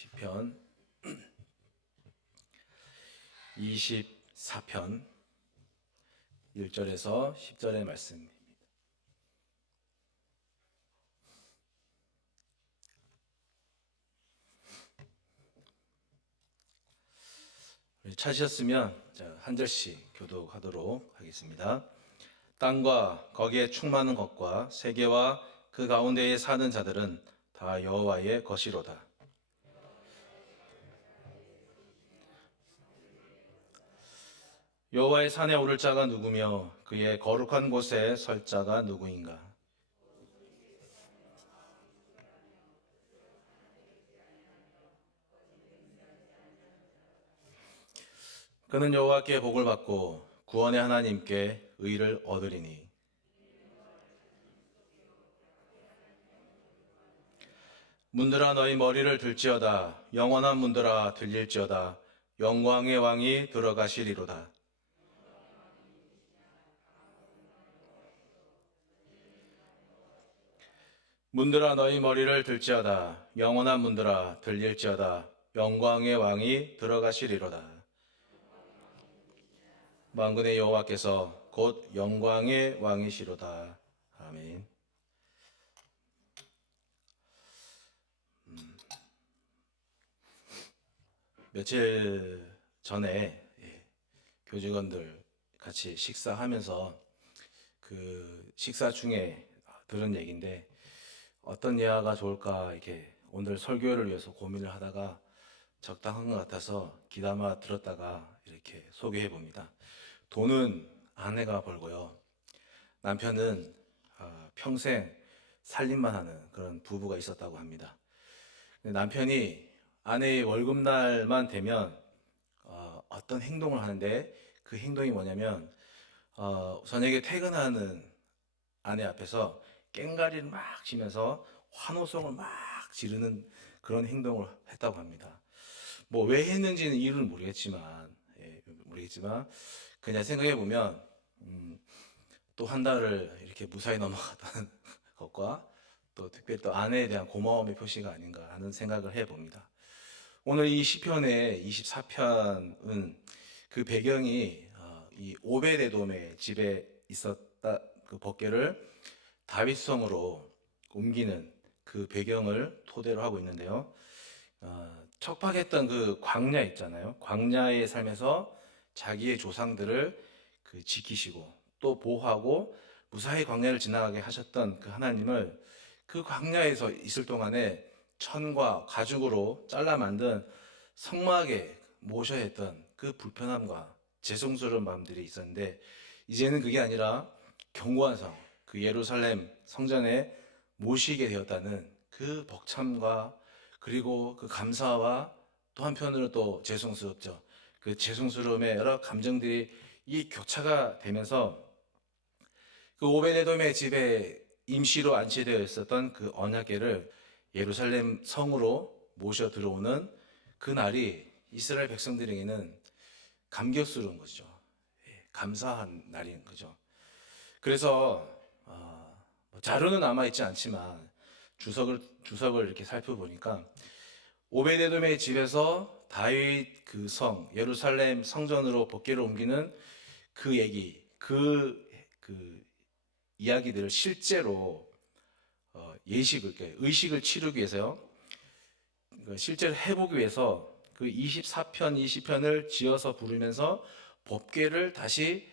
시편 24편 1절에서 10절의 말씀입니다. 찾으셨으면 한 절씩 교독하도록 하겠습니다. 땅과 거기에 충만한 것과 세계와 그 가운데에 사는 자들은 다 여호와의 것이로다. 여호와의 산에 오를 자가 누구며 그의 거룩한 곳에 설 자가 누구인가? 그는 여호와께 복을 받고 구원의 하나님께 의를 얻으리니. 문들아 너희 머리를 들지어다. 영원한 문들아 들릴지어다. 영광의 왕이 들어가시리로다. 문들아 너희 머리를 들지어다. 영원한 문들아 들릴지어다. 영광의 왕이 들어가시리로다. 만군의 여호와께서 곧 영광의 왕이시로다. 아멘. 며칠 전에 교직원들 같이 식사하면서 그 식사 중에 들은 얘기인데, 어떤 예화가 좋을까 이렇게 오늘 설교를 위해서 고민을 하다가 적당한 것 같아서 귀담아 들었다가 이렇게 소개해 봅니다. 돈은 아내가 벌고요, 남편은 평생 살림만 하는 그런 부부가 있었다고 합니다. 남편이 아내의 월급날만 되면 어떤 행동을 하는데, 그 행동이 뭐냐면 저녁에 퇴근하는 아내 앞에서 꽹가리를 막 치면서 환호성을 막 지르는 그런 행동을 했다고 합니다. 뭐 왜 했는지는 이유는 모르겠지만 그냥 생각해 보면 또 한 달을 이렇게 무사히 넘어갔다는 것과 또 특별히 또 아내에 대한 고마움의 표시가 아닌가 하는 생각을 해봅니다. 오늘 이 시편의 24편은 그 배경이 이 오베데돔의 집에 있었다, 그 법궤를 다윗성으로 옮기는 그 배경을 토대로 하고 있는데요. 척박했던 그 광야 있잖아요. 광야의 삶에서 자기의 조상들을 지키시고 또 보호하고 무사히 광야를 지나가게 하셨던 그 하나님을, 그 광야에서 있을 동안에 천과 가죽으로 잘라 만든 성막에 모셔야 했던 그 불편함과 죄송스러운 마음들이 있었는데, 이제는 그게 아니라 견고한 성, 그 예루살렘 성전에 모시게 되었다는 그 벅참과 그리고 그 감사와 또 한편으로 또 죄송스럽죠. 그 죄송스러움의 여러 감정들이 이 교차가 되면서 그 오베데돔의 집에 임시로 안치되어 있었던 그 언약궤를 예루살렘 성으로 모셔 들어오는 그 날이 이스라엘 백성들에게는 감격스러운 것이죠. 감사한 날인 거죠. 그래서 자료는 남아있지 않지만 주석을 이렇게 살펴보니까 오베데돔의 집에서 다윗 그 성, 예루살렘 성전으로 법궤를 옮기는 그 얘기, 그 이야기들을 실제로 의식을 치르기 위해서요, 실제로 해보기 위해서 그 24편, 20편을 지어서 부르면서 법궤를 다시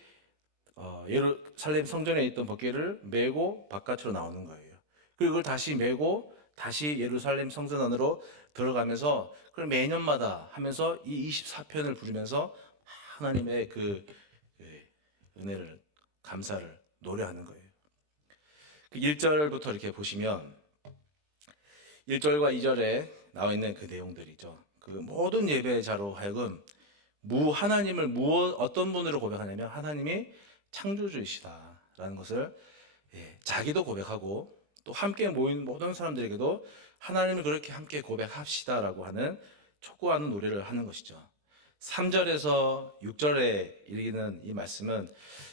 예루살렘 성전에 있던 법궤를 메고 바깥으로 나오는 거예요. 그리고 그걸 다시 메고 다시 예루살렘 성전 안으로 들어가면서 그걸 매년마다 하면서 이 24편을 부르면서 하나님의 그 은혜를, 감사를 노래하는 거예요. 그 1절부터 이렇게 보시면 1절과 2절에 나와 있는 그 내용들이죠. 그 모든 예배자로 하여금 하나님을 어떤 분으로 고백하냐면 하나님이 창조주이시다라는 것을 자기도 고백하고 또 함께 모인 모든 사람들에게도 하나님을 그렇게 함께 고백합시다라고 하는 촉구하는 노래를 하는 것이죠. 3절에서 6절에 이르는 이 말씀은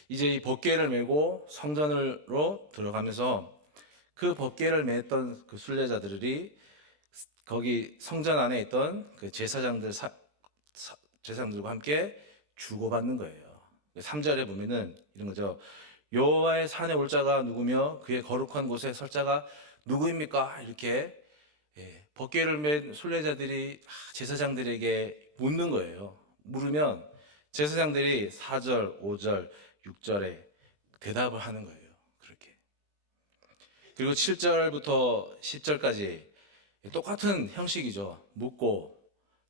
이제 이 법궤를 메고 성전으로 들어가면서 그 법궤를 맸던 그 순례자들이 거기 성전 안에 있던 그 제사장들과 함께 주고받는 거예요. 3절에 보면은 이런 거죠. 여호와의 산에 올 자가 누구며 그의 거룩한 곳에 설 자가 누구입니까? 이렇게 법궤를 맨 순례자들이 제사장들에게 묻는 거예요. 물으면 제사장들이 4절, 5절, 6절에 대답을 하는 거예요. 그렇게. 그리고 7절부터 10절까지 똑같은 형식이죠. 묻고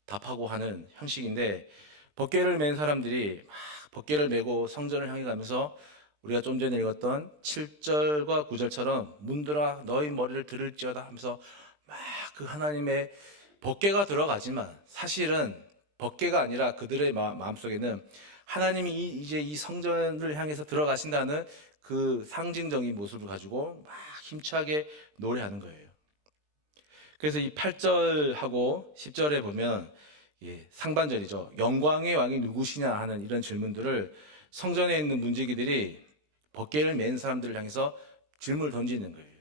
답하고 하는 형식인데 법궤를 맨 사람들이 막 법궤를 메고 성전을 향해 가면서 우리가 좀 전에 읽었던 7절과 9절처럼 문들아 너희 머리를 들을지어다 하면서 막 그 하나님의 법궤가 들어가지만 사실은 법궤가 아니라 그들의 마음속에는 하나님이 이제 이 성전을 향해서 들어가신다는 그 상징적인 모습을 가지고 막 힘차게 노래하는 거예요. 그래서 이 8절하고 10절에 보면 상반절이죠. 영광의 왕이 누구시냐 하는 이런 질문들을 성전에 있는 문지기들이 법궤를 맨 사람들을 향해서 질문을 던지는 거예요.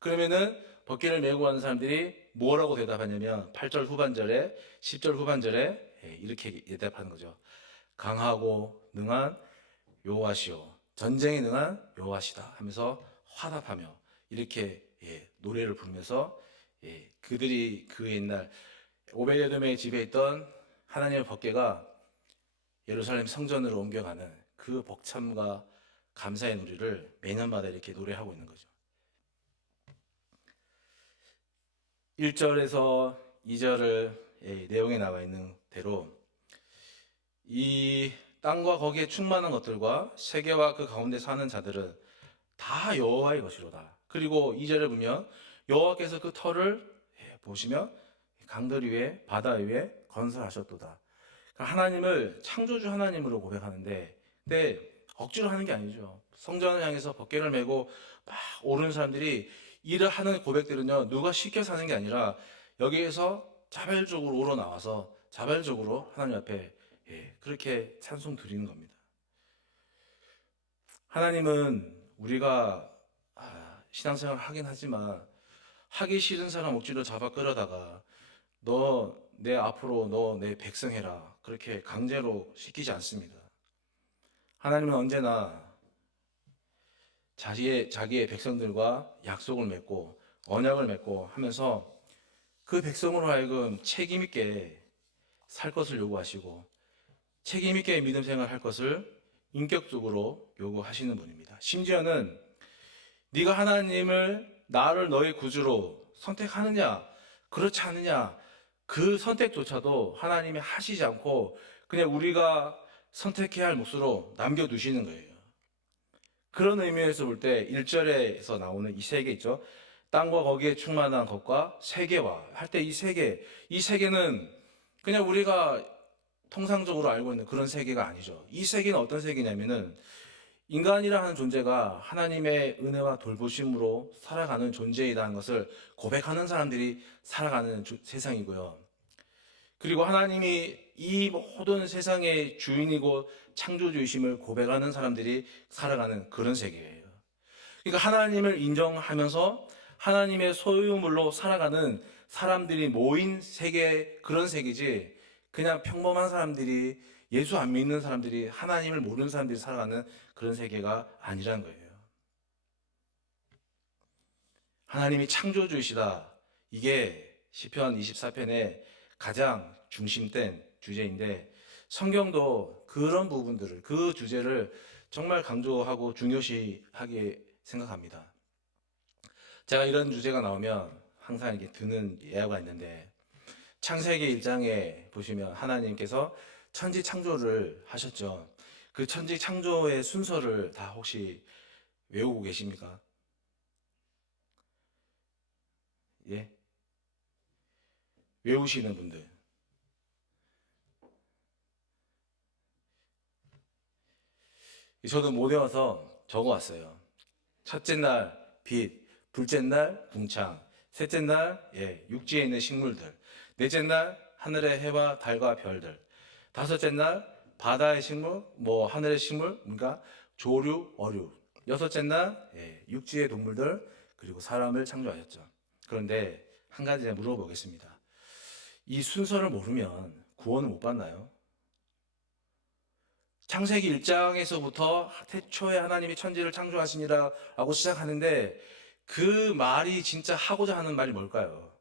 그러면은 법궤를 메고 가는 사람들이 뭐라고 대답하냐면 8절 후반절에 10절 후반절에 이렇게 대답하는 거죠. 강하고 능한 여호와시오, 전쟁에 능한 여호와시다 하면서 화답하며 이렇게 노래를 부르면서 그들이 그 옛날 오베데돔의 집에 있던 하나님의 법궤가 예루살렘 성전으로 옮겨가는 그 벅참과 감사의 노래를 매년마다 이렇게 노래하고 있는 거죠. 1절에서 2절을 내용에 나와 있는 대로 이 땅과 거기에 충만한 것들과 세계와 그 가운데 사는 자들은 다 여호와의 것이로다. 그리고 2절에 보면 여호와께서 그 터를 보시면 강들 위에 바다 위에 건설하셨도다. 그러니까 하나님을 창조주 하나님으로 고백하는데 근데 억지로 하는 게 아니죠. 성전을 향해서 법궤를 메고 막 오르는 사람들이 일을 하는 고백들은요, 누가 시켜서 하는 게 아니라 여기에서 자발적으로 우러나와서 자발적으로 하나님 앞에 그렇게 찬송 드리는 겁니다. 하나님은 우리가 신앙생활을 하긴 하지만 하기 싫은 사람 억지로 잡아 끌어다가 너 내 앞으로 너 내 백성 해라 그렇게 강제로 시키지 않습니다. 하나님은 언제나 자기의 백성들과 약속을 맺고 언약을 맺고 하면서 그 백성으로 하여금 책임 있게 살 것을 요구하시고 책임 있게 믿음 생활할 것을 인격적으로 요구하시는 분입니다. 심지어는 네가 하나님을 나를 너의 구주로 선택하느냐 그렇지 않느냐 그 선택조차도 하나님이 하시지 않고 그냥 우리가 선택해야 할 몫으로 남겨두시는 거예요. 그런 의미에서 볼 때 1절에서 나오는 이 세계 있죠. 땅과 거기에 충만한 것과 세계와 할 때 이 세계는 그냥 우리가 통상적으로 알고 있는 그런 세계가 아니죠. 이 세계는 어떤 세계냐면은 인간이라 하는 존재가 하나님의 은혜와 돌보심으로 살아가는 존재이라는 것을 고백하는 사람들이 살아가는 세상이고요. 그리고 하나님이 이 모든 세상의 주인이고 창조주이심을 고백하는 사람들이 살아가는 그런 세계예요. 그러니까 하나님을 인정하면서 하나님의 소유물로 살아가는 사람들이 모인 세계, 그런 세계지 그냥 평범한 사람들이 예수 안 믿는 사람들이 하나님을 모르는 사람들이 살아가는 그런 세계가 아니란 거예요. 하나님이 창조주이시다. 이게 시편 24편의 가장 중심된 주제인데 성경도 그런 부분들을 그 주제를 정말 강조하고 중요시하게 생각합니다. 제가 이런 주제가 나오면 항상 이렇게 드는 예화가 있는데 창세기 1장에 보시면 하나님께서 천지 창조를 하셨죠. 그 천지 창조의 순서를 다 혹시 외우고 계십니까? 예? 외우시는 분들. 저도 못 외워서 적어 왔어요. 첫째 날 빛, 둘째 날 궁창, 셋째 날 육지에 있는 식물들, 넷째 날 하늘의 해와 달과 별들, 다섯째 날 바다의 식물, 하늘의 식물, 그러니까 조류, 어류, 여섯째 날 육지의 동물들, 그리고 사람을 창조하셨죠. 그런데 한 가지 제가 물어보겠습니다. 이 순서를 모르면 구원을 못 받나요? 창세기 1장에서부터 태초에 하나님이 천지를 창조하시니라라고 시작하는데 그 말이 진짜 하고자 하는 말이 뭘까요?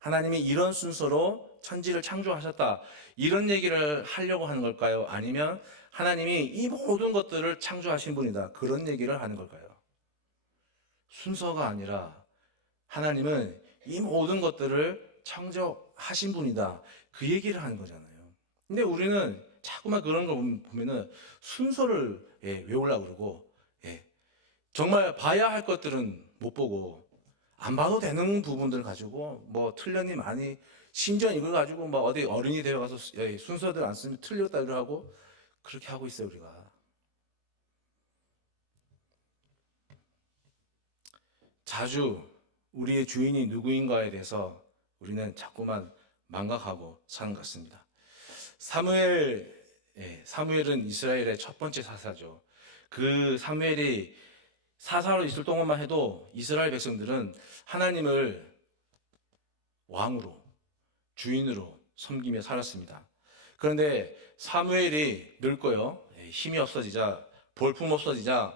하나님이 이런 순서로 천지를 창조하셨다. 이런 얘기를 하려고 하는 걸까요? 아니면 하나님이 이 모든 것들을 창조하신 분이다. 그런 얘기를 하는 걸까요? 순서가 아니라 하나님은 이 모든 것들을 창조하신 분이다. 그 얘기를 하는 거잖아요. 근데 우리는 자꾸만 그런 걸 보면은 순서를 외우려고 그러고, 정말 봐야 할 것들은 못 보고, 안 봐도 되는 부분들 가지고, 뭐, 틀렸니 많이, 심지어 이걸 가지고, 뭐, 어디 어른이 되어 가서 순서들 안 쓰면 틀렸다 이러고, 그렇게 하고 있어요, 우리가. 자주 우리의 주인이 누구인가에 대해서 우리는 자꾸만 망각하고 사는 것 같습니다. 사무엘은 이스라엘의 첫 번째 사사죠. 그 사무엘이 사사로 있을 동안만 해도 이스라엘 백성들은 하나님을 왕으로, 주인으로 섬기며 살았습니다. 그런데 사무엘이 늙고요, 힘이 없어지자, 볼품 없어지자,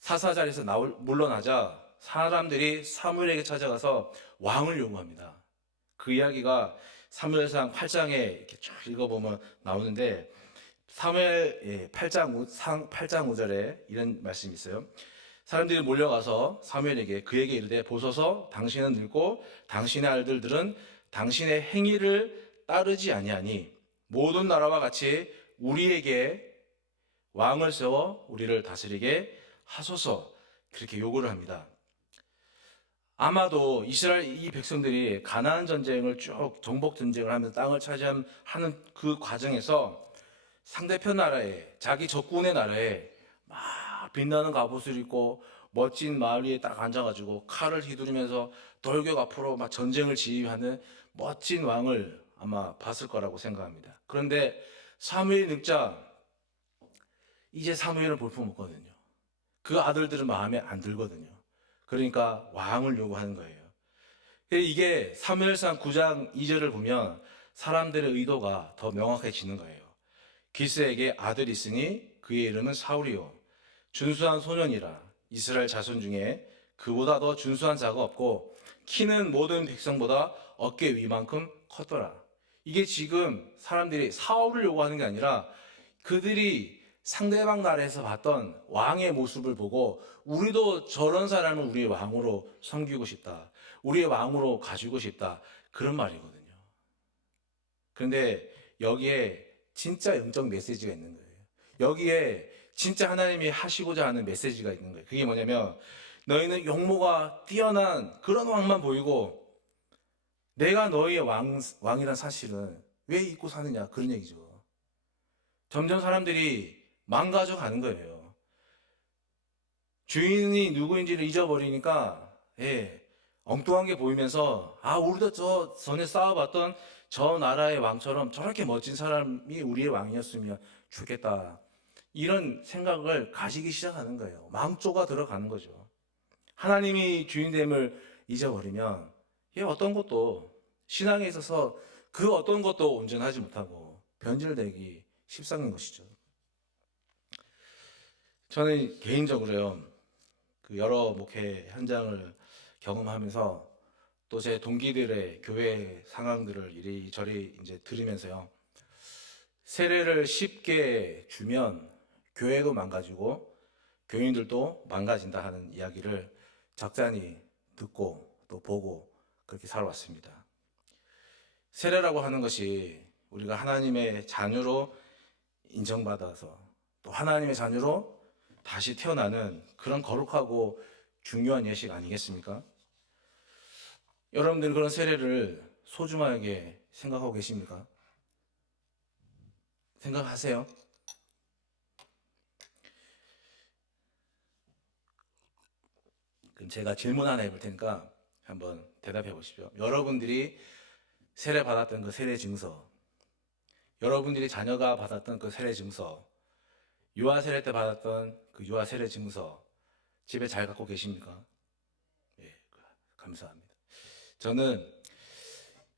사사 자리에서 물러나자 사람들이 사무엘에게 찾아가서 왕을 요구합니다. 그 이야기가 사무엘상 8장에 이렇게 쭉 읽어보면 나오는데 사무엘 8장 5절에 이런 말씀이 있어요. 사람들이 몰려가서 사무엘에게 그에게 이르되 보소서 당신은 늙고 당신의 아들들은 당신의 행위를 따르지 아니하니 모든 나라와 같이 우리에게 왕을 세워 우리를 다스리게 하소서. 그렇게 요구를 합니다. 아마도 이스라엘 이 백성들이 가나안 전쟁을 쭉 정복 전쟁을 하면서 땅을 차지하는 그 과정에서 상대편 나라에, 자기 적군의 나라에 막 빛나는 갑옷을 입고 멋진 마을 위에 딱 앉아가지고 칼을 휘두르면서 돌격 앞으로 막 전쟁을 지휘하는 멋진 왕을 아마 봤을 거라고 생각합니다. 그런데 사무엘이 늙자 이제 사무엘은 볼품없거든요. 그 아들들은 마음에 안 들거든요. 그러니까 왕을 요구하는 거예요. 이게 사무엘상 9장 2절을 보면 사람들의 의도가 더 명확해지는 거예요. 기스에게 아들이 있으니 그의 이름은 사울이요 준수한 소년이라 이스라엘 자손 중에 그보다 더 준수한 자가 없고 키는 모든 백성보다 어깨 위만큼 컸더라. 이게 지금 사람들이 사울을 요구하는 게 아니라 그들이 상대방 나라에서 봤던 왕의 모습을 보고 우리도 저런 사람을 우리의 왕으로 섬기고 싶다. 우리의 왕으로 가지고 싶다. 그런 말이거든요. 그런데 여기에 진짜 영적 메시지가 있는 거예요. 여기에 진짜 하나님이 하시고자 하는 메시지가 있는 거예요. 그게 뭐냐면 너희는 용모가 뛰어난 그런 왕만 보이고 내가 너희의 왕이란 사실은 왜 잊고 사느냐 그런 얘기죠. 점점 사람들이 망가져 가는 거예요. 주인이 누구인지를 잊어버리니까 엉뚱한 게 보이면서 우리도 저 전에 싸워봤던 저 나라의 왕처럼 저렇게 멋진 사람이 우리의 왕이었으면 좋겠다. 이런 생각을 가지기 시작하는 거예요. 망조가 들어가는 거죠. 하나님이 주인됨을 잊어버리면 어떤 것도 신앙에 있어서 그 어떤 것도 온전하지 못하고 변질되기 십상인 것이죠. 저는 개인적으로요, 그 여러 목회 현장을 경험하면서 또 제 동기들의 교회 상황들을 이리저리 이제 들으면서요, 세례를 쉽게 주면 교회도 망가지고 교인들도 망가진다 하는 이야기를 적잖이 듣고 또 보고 그렇게 살아왔습니다. 세례라고 하는 것이 우리가 하나님의 자녀로 인정받아서 또 하나님의 자녀로 다시 태어나는 그런 거룩하고 중요한 예식 아니겠습니까? 여러분들 그런 세례를 소중하게 생각하고 계십니까? 생각하세요? 그럼 제가 질문 하나 해볼 테니까 한번 대답해 보십시오. 여러분들이 세례 받았던 그 세례 증서, 여러분들이 자녀가 받았던 그 세례 증서, 유아 세례 때 받았던 그 유아 세례 증서 집에 잘 갖고 계십니까? 예, 감사합니다. 저는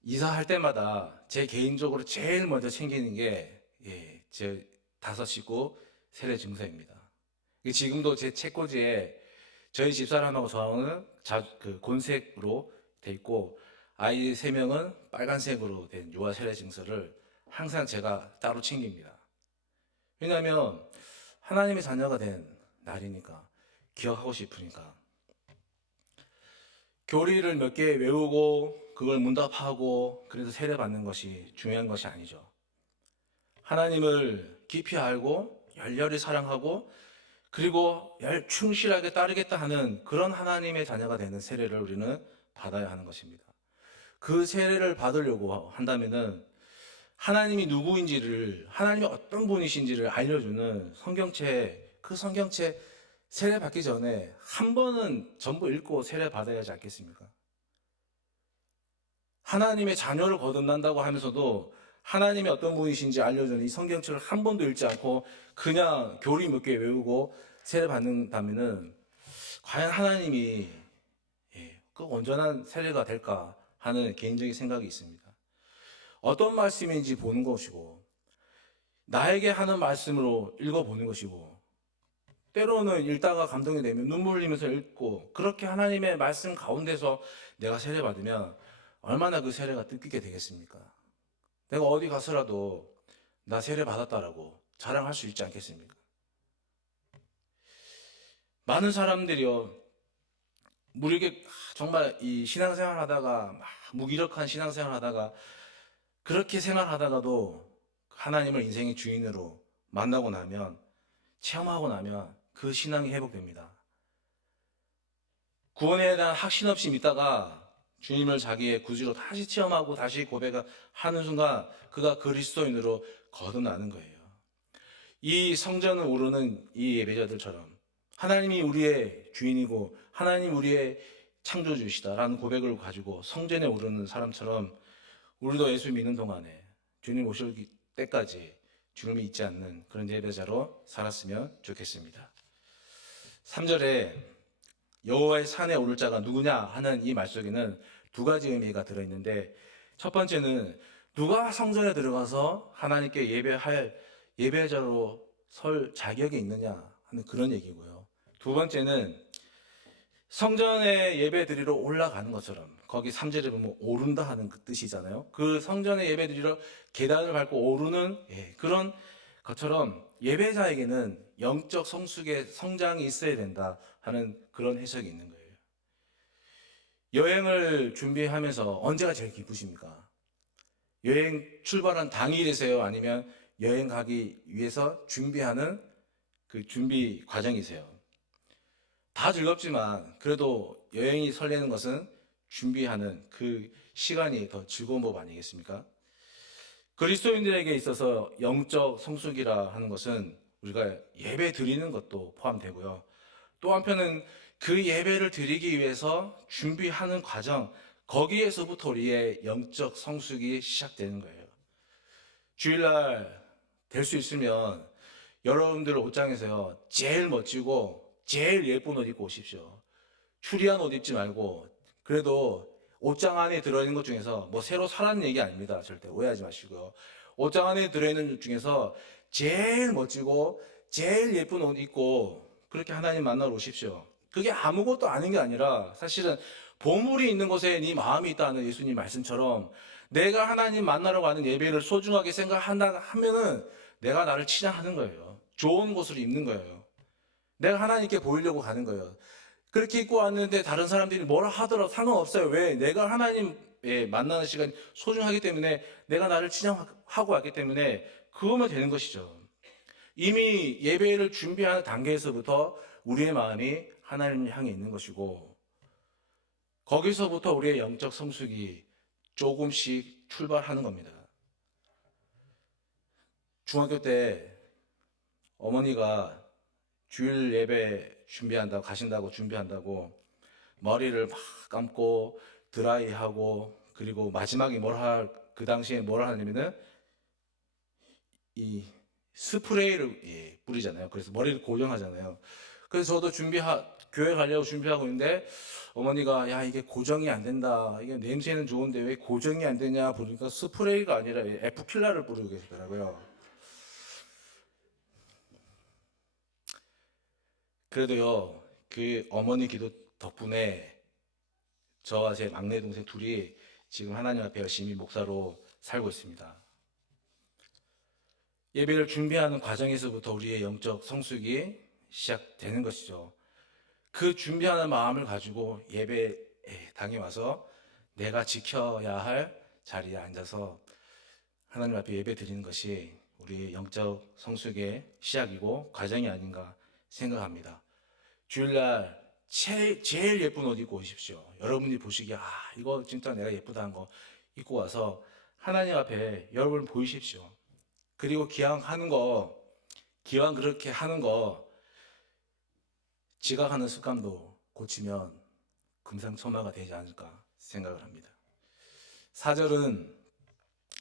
이사할 때마다 제 개인적으로 제일 먼저 챙기는 게 제 다섯 식구 세례 증서입니다. 지금도 제 책꽂이에 저희 집사람하고 저는 그 곤색으로 돼 있고 아이 세 명은 빨간색으로 된 유아 세례 증서를 항상 제가 따로 챙깁니다. 왜냐하면 하나님의 자녀가 된 날이니까 기억하고 싶으니까. 교리를 몇 개 외우고 그걸 문답하고 그래서 세례 받는 것이 중요한 것이 아니죠. 하나님을 깊이 알고 열렬히 사랑하고 그리고 충실하게 따르겠다 하는 그런 하나님의 자녀가 되는 세례를 우리는 받아야 하는 것입니다. 그 세례를 받으려고 한다면은 하나님이 누구인지를, 하나님이 어떤 분이신지를 알려주는 성경책, 그 성경책 세례 받기 전에 한 번은 전부 읽고 세례 받아야 하지 않겠습니까? 하나님의 자녀를 거듭난다고 하면서도 하나님이 어떤 분이신지 알려주는 이 성경책을 한 번도 읽지 않고 그냥 교리 몇 개 외우고 세례 받는다면은 과연 하나님이 그 온전한 세례가 될까 하는 개인적인 생각이 있습니다. 어떤 말씀인지 보는 것이고 나에게 하는 말씀으로 읽어보는 것이고 때로는 읽다가 감동이 되면 눈물 흘리면서 읽고 그렇게 하나님의 말씀 가운데서 내가 세례 받으면 얼마나 그 세례가 뜻깊게 되겠습니까? 내가 어디 가서라도 나 세례 받았다라고 자랑할 수 있지 않겠습니까? 많은 사람들이요 우리에게 정말 이 신앙생활 하다가 막 무기력한 신앙생활 하다가 그렇게 생활하다가도 하나님을 인생의 주인으로 만나고 나면 체험하고 나면 그 신앙이 회복됩니다. 구원에 대한 확신 없이 믿다가 주님을 자기의 구주로 다시 체험하고 다시 고백하는 순간 그가 그리스도인으로 거듭나는 거예요. 이 성전을 오르는 이 예배자들처럼 하나님이 우리의 주인이고 하나님 우리의 창조주시다라는 고백을 가지고 성전에 오르는 사람처럼 우리도 예수 믿는 동안에 주님 오실 때까지 주님이 잊지 않는 그런 예배자로 살았으면 좋겠습니다. 3절에 여호와의 산에 오를 자가 누구냐 하는 이 말 속에는 두 가지 의미가 들어있는데 첫 번째는 누가 성전에 들어가서 하나님께 예배할 예배자로 설 자격이 있느냐 하는 그런 얘기고요. 두 번째는 성전에 예배 드리러 올라가는 것처럼 거기 3절에 보면 오른다 하는 그 뜻이잖아요. 그 성전에 예배 드리러 계단을 밟고 오르는 그런 것처럼 예배자에게는 영적 성숙의 성장이 있어야 된다 하는 그런 해석이 있는 거예요. 여행을 준비하면서 언제가 제일 기쁘십니까? 여행 출발한 당일이세요? 아니면 여행 가기 위해서 준비하는 그 준비 과정이세요? 다 즐겁지만 그래도 여행이 설레는 것은 준비하는 그 시간이 더 즐거운 법 아니겠습니까? 그리스도인들에게 있어서 영적 성숙이라 하는 것은 우리가 예배 드리는 것도 포함되고요. 또 한편은 그 예배를 드리기 위해서 준비하는 과정, 거기에서부터 우리의 영적 성숙이 시작되는 거예요. 주일날 될 수 있으면 여러분들 옷장에서요, 제일 멋지고 제일 예쁜 옷 입고 오십시오. 추리한 옷 입지 말고, 그래도 옷장 안에 들어있는 것 중에서 뭐 새로 사라는 얘기 아닙니다. 절대 오해하지 마시고요. 옷장 안에 들어있는 것 중에서 제일 멋지고 제일 예쁜 옷 입고 그렇게 하나님 만나러 오십시오. 그게 아무것도 아닌 게 아니라 사실은 보물이 있는 곳에 네 마음이 있다는 예수님 말씀처럼 내가 하나님 만나러 가는 예배를 소중하게 생각한다 하면은 내가 나를 치장하는 거예요. 좋은 곳으로 입는 거예요. 내가 하나님께 보이려고 가는 거예요. 그렇게 입고 왔는데 다른 사람들이 뭐라 하더라도 상관없어요. 왜? 내가 하나님 만나는 시간이 소중하기 때문에 내가 나를 치장하고 왔기 때문에 그거면 되는 것이죠. 이미 예배를 준비하는 단계에서부터 우리의 마음이 하나님을 향해 있는 것이고 거기서부터 우리의 영적 성숙이 조금씩 출발하는 겁니다. 중학교 때 어머니가 주일 예배 가신다고 준비한다고 머리를 막 감고 드라이하고 그리고 마지막에 그 당시에 뭘 하냐면은 이 스프레이를 뿌리잖아요. 그래서 머리를 고정하잖아요. 그래서 저도 교회 가려고 준비하고 있는데 어머니가 야 이게 고정이 안 된다. 이게 냄새는 좋은데 왜 고정이 안 되냐 보니까 스프레이가 아니라 에프킬라를 뿌리고 계시더라고요. 그래도요 그 어머니 기도 덕분에 저와 제 막내 동생 둘이 지금 하나님 앞에 열심히 목사로 살고 있습니다. 예배를 준비하는 과정에서부터 우리의 영적 성숙이 시작되는 것이죠. 그 준비하는 마음을 가지고 예배당에 와서 내가 지켜야 할 자리에 앉아서 하나님 앞에 예배 드리는 것이 우리 영적 성숙의 시작이고 과정이 아닌가 생각합니다. 주일날 제일 예쁜 옷 입고 오십시오. 여러분이 보시기에 이거 진짜 내가 예쁘다는 거 입고 와서 하나님 앞에 여러분 보이십시오. 그리고 기왕 그렇게 하는 거 지각하는 습관도 고치면 금상첨화가 되지 않을까 생각을 합니다. 4절은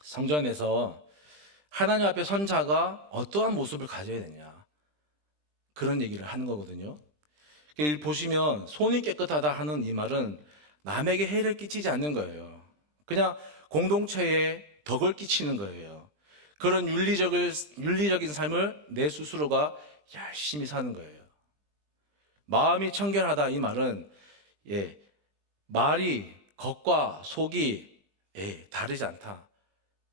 성전에서 하나님 앞에 선 자가 어떠한 모습을 가져야 되냐 그런 얘기를 하는 거거든요. 보시면 손이 깨끗하다 하는 이 말은 남에게 해를 끼치지 않는 거예요. 그냥 공동체에 덕을 끼치는 거예요. 그런 윤리적인 삶을 내 스스로가 열심히 사는 거예요. 마음이 청결하다 이 말은 말이 겉과 속이 다르지 않다.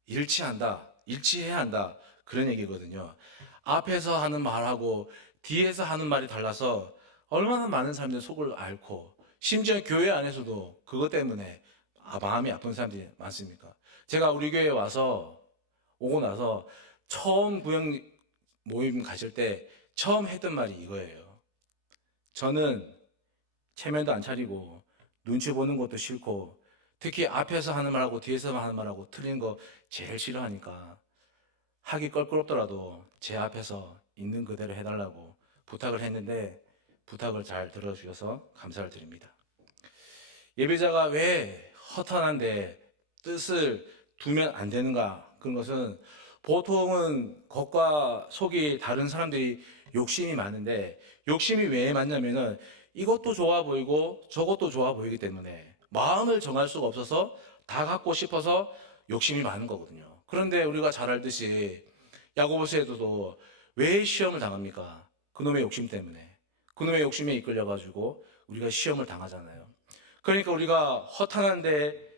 일치해야 한다. 그런 얘기거든요. 앞에서 하는 말하고 뒤에서 하는 말이 달라서 얼마나 많은 사람들이 속을 앓고 심지어 교회 안에서도 그것 때문에 마음이 아픈 사람들이 많습니까? 제가 우리 교회에 오고 나서 처음 구역 모임 가실 때 처음 했던 말이 이거예요. 저는 체면도 안 차리고 눈치 보는 것도 싫고 특히 앞에서 하는 말하고 뒤에서 하는 말하고 틀린 거 제일 싫어하니까 하기 껄끄럽더라도 제 앞에서 있는 그대로 해달라고 부탁을 했는데 부탁을 잘 들어주셔서 감사를 드립니다. 예배자가 왜 허탄한데 뜻을 두면 안 되는가? 그런 것은 보통은 겉과 속이 다른 사람들이 욕심이 많은데 욕심이 왜 많냐면은 이것도 좋아 보이고 저것도 좋아 보이기 때문에 마음을 정할 수가 없어서 다 갖고 싶어서 욕심이 많은 거거든요. 그런데 우리가 잘 알듯이 야고보서에도 왜 시험을 당합니까? 그놈의 욕심 때문에. 그놈의 욕심에 이끌려가지고 우리가 시험을 당하잖아요. 그러니까 우리가 허탄한데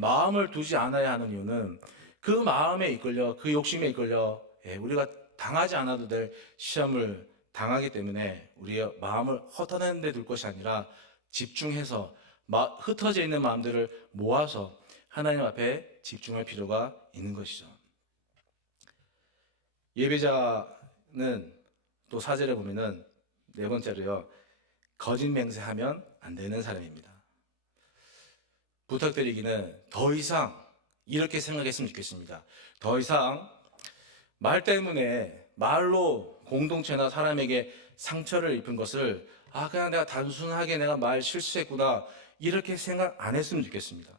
마음을 두지 않아야 하는 이유는 그 마음에 이끌려, 그 욕심에 이끌려 우리가 당하지 않아도 될 시험을 당하기 때문에 우리의 마음을 허탄한 데 둘 것이 아니라 집중해서 흩어져 있는 마음들을 모아서 하나님 앞에 집중할 필요가 있는 것이죠. 예배자는 또 4절에 보면은 네 번째로요. 거짓 맹세하면 안 되는 사람입니다. 부탁드리기는 더 이상 이렇게 생각했으면 좋겠습니다. 더 이상 말 때문에 말로 공동체나 사람에게 상처를 입힌 것을 그냥 내가 단순하게 내가 말 실수했구나 이렇게 생각 안 했으면 좋겠습니다.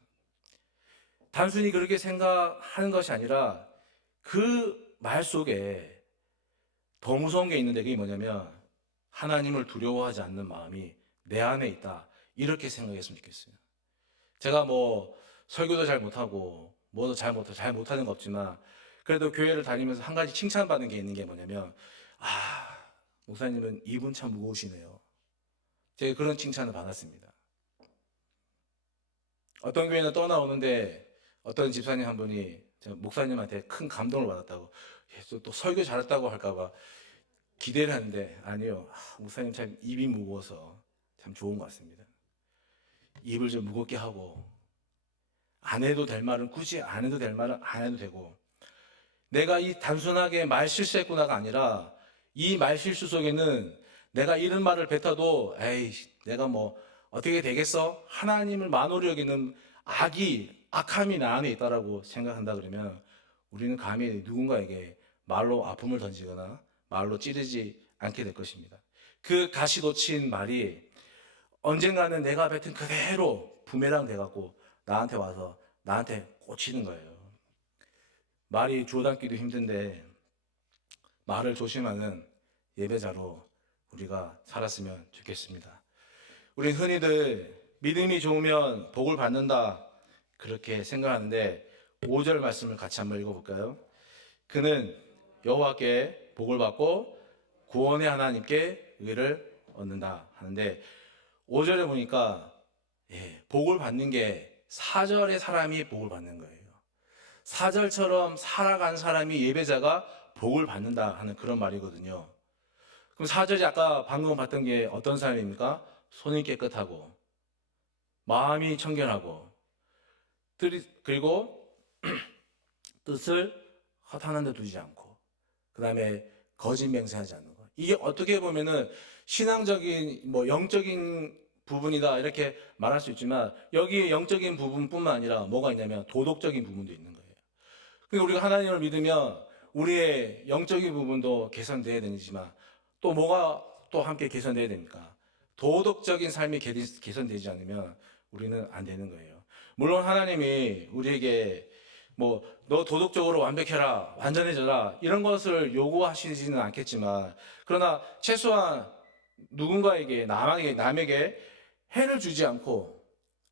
단순히 그렇게 생각하는 것이 아니라 그 말 속에 더 무서운 게 있는데 그게 뭐냐면 하나님을 두려워하지 않는 마음이 내 안에 있다 이렇게 생각했으면 좋겠어요. 제가 설교도 잘 못하고 뭐도 잘 못하는 거 없지만 그래도 교회를 다니면서 한 가지 칭찬받는 게 있는 게 뭐냐면 목사님은 입은 참 무거우시네요. 제가 그런 칭찬을 받았습니다. 어떤 교회는 떠나오는데 어떤 집사님 한 분이 목사님한테 큰 감동을 받았다고 또 설교 잘했다고 할까봐 기대를 하는데 아니요. 목사님 참 입이 무거워서 참 좋은 것 같습니다. 입을 좀 무겁게 하고 안 해도 될 말은 굳이 안 해도 될 말은 안 해도 되고 내가 이 단순하게 말 실수했구나가 아니라 이 말 실수 속에는 내가 이런 말을 뱉어도 내가 어떻게 되겠어? 하나님을 만으로 여기는 악함이 나 안에 있다라고 생각한다 그러면 우리는 감히 누군가에게 말로 아픔을 던지거나 말로 찌르지 않게 될 것입니다. 그 가시 놓친 말이 언젠가는 내가 뱉은 그대로 부메랑 돼갖고 나한테 꽂히는 거예요. 말이 주워 담기도 힘든데 말을 조심하는 예배자로 우리가 살았으면 좋겠습니다. 우리 흔히들 믿음이 좋으면 복을 받는다 그렇게 생각하는데 5절 말씀을 같이 한번 읽어볼까요? 그는 여호와께 복을 받고 구원의 하나님께 의를 얻는다 하는데 5절에 보니까 복을 받는 게 4절의 사람이 복을 받는 거예요. 4절처럼 살아간 사람이 예배자가 복을 받는다 하는 그런 말이거든요. 그럼 4절이 아까 방금 봤던 게 어떤 사람입니까? 손이 깨끗하고 마음이 청결하고 그리고 뜻을 허탄한 데 두지 않고 그 다음에 거짓 맹세하지 않는 것. 이게 어떻게 보면은 신앙적인 영적인 부분이다 이렇게 말할 수 있지만 여기에 영적인 부분뿐만 아니라 뭐가 있냐면 도덕적인 부분도 있는 거예요. 그러니까 우리가 하나님을 믿으면 우리의 영적인 부분도 개선돼야 되지만 또 뭐가 또 함께 개선돼야 됩니까? 도덕적인 삶이 개선되지 않으면 우리는 안 되는 거예요. 물론 하나님이 우리에게 너 도덕적으로 완벽해라, 완전해져라 이런 것을 요구하시지는 않겠지만 그러나 최소한 누군가에게 남에게 해를 주지 않고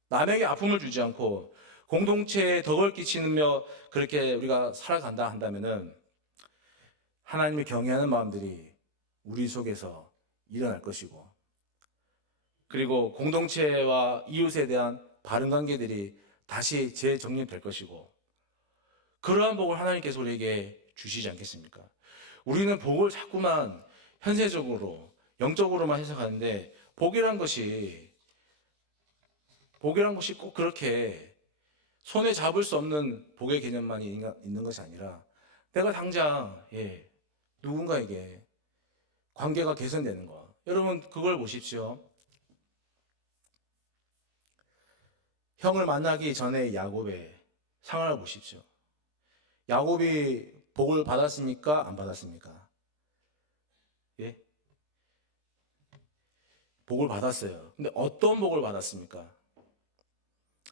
남에게 아픔을 주지 않고 공동체에 덕을 끼치며 그렇게 우리가 살아간다 한다면은 하나님을 경외하는 마음들이 우리 속에서 일어날 것이고 그리고 공동체와 이웃에 대한 바른 관계들이 다시 재정립될 것이고 그러한 복을 하나님께서 우리에게 주시지 않겠습니까? 우리는 복을 자꾸만 현세적으로 영적으로만 해석하는데 복이란 것이 꼭 그렇게 손에 잡을 수 없는 복의 개념만 있는 것이 아니라 내가 당장 누군가에게 관계가 개선되는 거. 여러분 그걸 보십시오. 형을 만나기 전에 야곱의 상황을 보십시오. 야곱이 복을 받았습니까? 안 받았습니까? 예? 복을 받았어요. 근데 어떤 복을 받았습니까?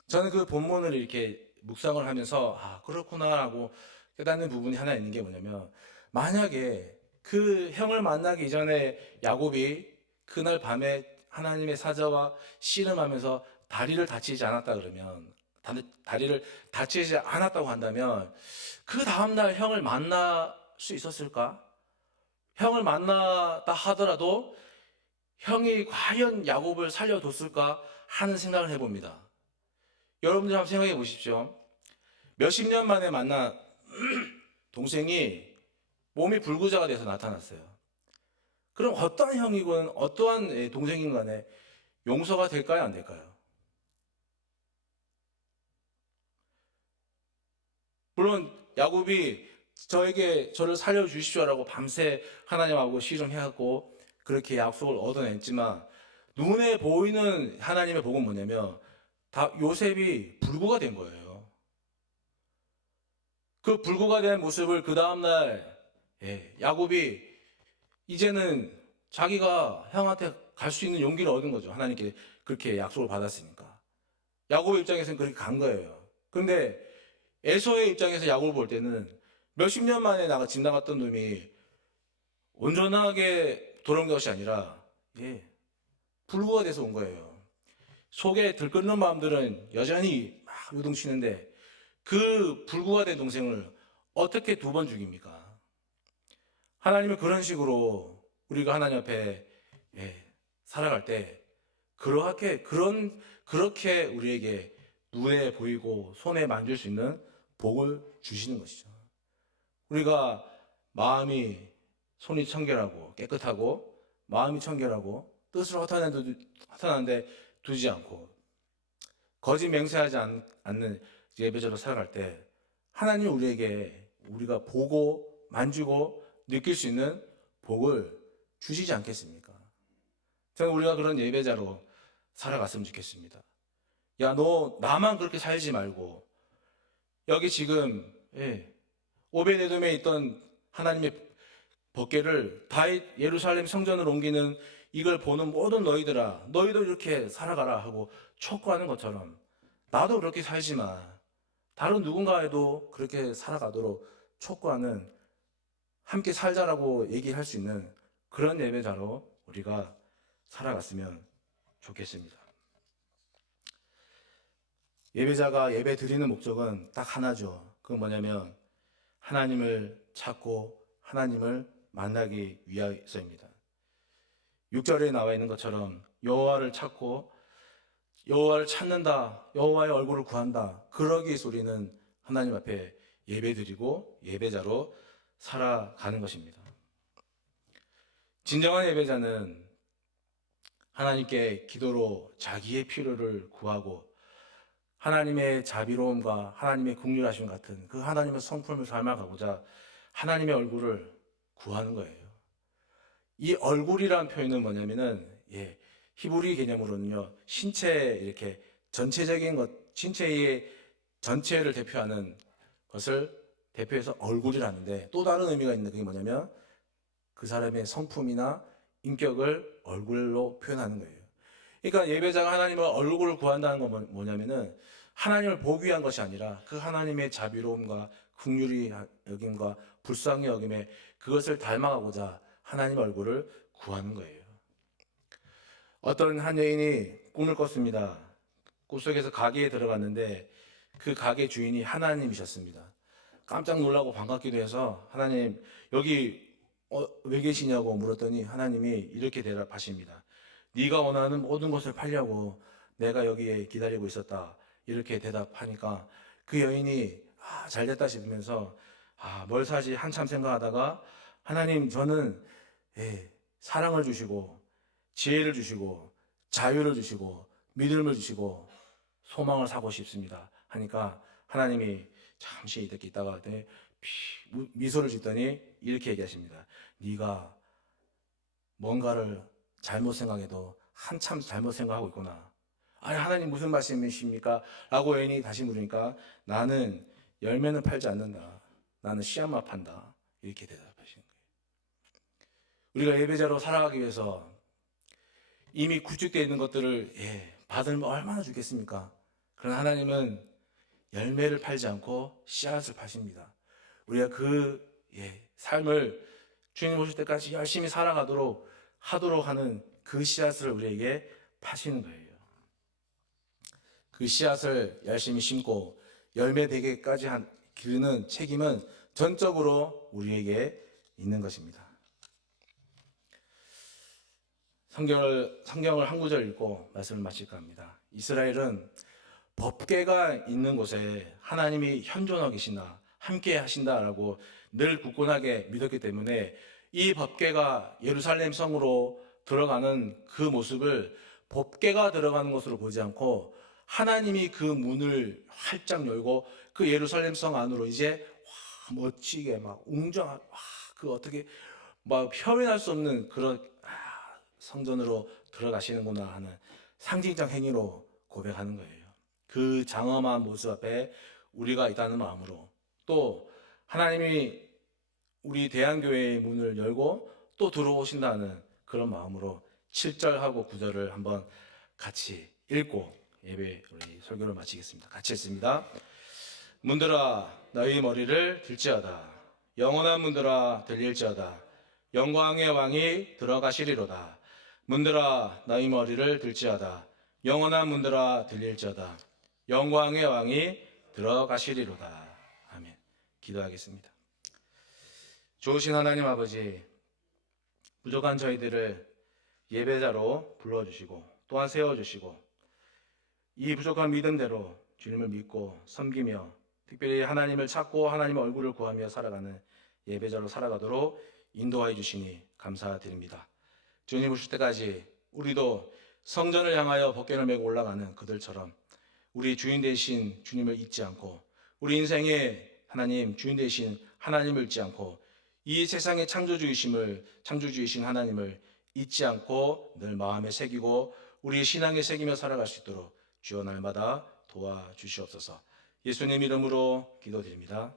저는 그 본문을 이렇게 묵상을 하면서 그렇구나라고 깨닫는 부분이 하나 있는 게 뭐냐면 만약에 그 형을 만나기 이전에 야곱이 그날 밤에 하나님의 사자와 씨름하면서 다리를 다치지 않았다 그러면 다리를 다치지 않았다고 한다면 그 다음날 형을 만날 수 있었을까? 형을 만났다 하더라도 형이 과연 야곱을 살려뒀을까 하는 생각을 해봅니다. 여러분들 한번 생각해 보십시오. 몇십 년 만에 만난 동생이 몸이 불구자가 돼서 나타났어요. 그럼 어떠한 형이건 어떠한 동생인 간에 용서가 될까요? 안 될까요? 물론 야곱이 저를 살려주십시오라고 밤새 하나님하고 씨름해갖고 그렇게 약속을 얻어냈지만 눈에 보이는 하나님의 복은 뭐냐면 다 요셉이 불구가 된 거예요. 그 불구가 된 모습을 그 다음날 야곱이 이제는 자기가 형한테 갈 수 있는 용기를 얻은 거죠. 하나님께 그렇게 약속을 받았으니까. 야곱의 입장에서는 그렇게 간 거예요. 그런데 에서의 입장에서 야곱을 볼 때는 몇십 년 만에 집 나갔던 놈이 온전하게 돌아온 것이 아니라 불구가 돼서 온 거예요. 속에 들끓는 마음들은 여전히 막 요동치는데 그 불구가 된 동생을 어떻게 두 번 죽입니까? 하나님은 그런 식으로 우리가 하나님 앞에 살아갈 때 그렇게 우리에게 눈에 보이고 손에 만질 수 있는 복을 주시는 것이죠. 우리가 손이 청결하고 깨끗하고 마음이 청결하고 뜻을 허탄한데 두지 않고 거짓 맹세하지 않는 예배자로 살아갈 때 하나님 우리에게 우리가 보고 만지고 느낄 수 있는 복을 주시지 않겠습니까? 저는 우리가 그런 예배자로 살아갔으면 좋겠습니다. 야, 너 나만 그렇게 살지 말고 여기 지금 오베데돔에 있던 하나님의 법궤를 다윗 예루살렘 성전을 옮기는 이걸 보는 모든 너희들아, 너희도 이렇게 살아가라 하고 촉구하는 것처럼 나도 그렇게 살지만 다른 누군가에도 그렇게 살아가도록 촉구하는 함께 살자라고 얘기할 수 있는 그런 예배자로 우리가 살아갔으면 좋겠습니다. 예배자가 예배 드리는 목적은 딱 하나죠. 그건 뭐냐면 하나님을 찾고 하나님을 만나기 위해서입니다. 6절에 나와 있는 것처럼 여호와를 찾고 여호와를 찾는다, 여호와의 얼굴을 구한다. 그러기 위해서 우리는 하나님 앞에 예배드리고 예배자로 살아가는 것입니다. 진정한 예배자는 하나님께 기도로 자기의 필요를 구하고 하나님의 자비로움과 하나님의 긍휼하심 같은 그 하나님의 성품을 닮아가고자 하나님의 얼굴을 구하는 거예요. 이 얼굴이라는 표현은 뭐냐면은 히브리 개념으로는요, 신체 이렇게 전체적인 것, 신체의 전체를 대표하는 것을 대표해서 얼굴이라는데 또 다른 의미가 있는데 그게 뭐냐면 그 사람의 성품이나 인격을 얼굴로 표현하는 거예요. 그러니까 예배자가 하나님의 얼굴을 구한다는 건 뭐냐면은 하나님을 보기 위한 것이 아니라 그 하나님의 자비로움과 긍휼히 여김과 불쌍히 여김에 그것을 닮아가고자 하나님 얼굴을 구하는 거예요. 어떤 한 여인이 꿈을 꿨습니다. 꿈속에서 가게에 들어갔는데 그 가게 주인이 하나님이셨습니다. 깜짝 놀라고 반갑기도 해서 하나님 여기 왜 계시냐고 물었더니 하나님이 이렇게 대답하십니다. 네가 원하는 모든 것을 팔려고 내가 여기에 기다리고 있었다. 이렇게 대답하니까 그 여인이 잘됐다 싶으면서 뭘 사지 한참 생각하다가 하나님 저는 사랑을 주시고 지혜를 주시고 자유를 주시고 믿음을 주시고 소망을 사고 싶습니다 하니까 하나님이 잠시 이렇게 있다가 미소를 짓더니 이렇게 얘기하십니다. 네가 뭔가를 잘못 생각해도 한참 잘못 생각하고 있구나. 아니 하나님 무슨 말씀이십니까? 라고 여인이 다시 물으니까 나는 열매는 팔지 않는다. 나는 씨앗만 판다. 이렇게 대답하시는 거예요. 우리가 예배자로 살아가기 위해서 이미 구축되어 있는 것들을 받으면 얼마나 좋겠습니까? 그러나 하나님은 열매를 팔지 않고 씨앗을 파십니다. 우리가 그 삶을 주님 오실 때까지 열심히 살아가도록 하도록 하는 그 씨앗을 우리에게 파시는 거예요. 그 씨앗을 열심히 심고 열매 되게까지 기르는 책임은 전적으로 우리에게 있는 것입니다. 성경을 한 구절 읽고 말씀을 마칠까 합니다. 이스라엘은 법궤가 있는 곳에 하나님이 현존하고 계신다, 함께 하신다라고 늘 굳건하게 믿었기 때문에 이 법궤가 예루살렘 성으로 들어가는 그 모습을 법궤가 들어가는 것으로 보지 않고 하나님이 그 문을 활짝 열고 그 예루살렘 성 안으로 이제 멋지게 막 웅장한 그 어떻게 막 표현할 수 없는 그런 성전으로 들어가시는구나 하는 상징적 행위로 고백하는 거예요. 그 장엄한 모습 앞에 우리가 있다는 마음으로 또 하나님이 우리 대한교회의 문을 열고 또 들어오신다는 그런 마음으로 7절하고 9절을 한번 같이 읽고 예배 우리 설교를 마치겠습니다. 같이 했습니다. 문들아 너희 머리를 들지어다. 영원한 문들아 들릴지어다. 영광의 왕이 들어가시리로다. 문들아 너희 머리를 들지어다. 영원한 문들아 들릴지어다. 영광의 왕이 들어가시리로다. 아멘. 기도하겠습니다. 좋으신 하나님 아버지, 부족한 저희들을 예배자로 불러주시고 또한 세워주시고 이 부족한 믿음대로 주님을 믿고 섬기며 특별히 하나님을 찾고 하나님의 얼굴을 구하며 살아가는 예배자로 살아가도록 인도하여 주시니 감사드립니다. 주님 오실 때까지 우리도 성전을 향하여 법궤를 메고 올라가는 그들처럼 우리 주인 되신 주님을 잊지 않고 우리 인생의 하나님 주인 되신 하나님을 잊지 않고 이 세상의 창조주이신 하나님을 잊지 않고 늘 마음에 새기고 우리 신앙에 새기며 살아갈 수 있도록 주여 날마다 도와주시옵소서. 예수님 이름으로 기도드립니다.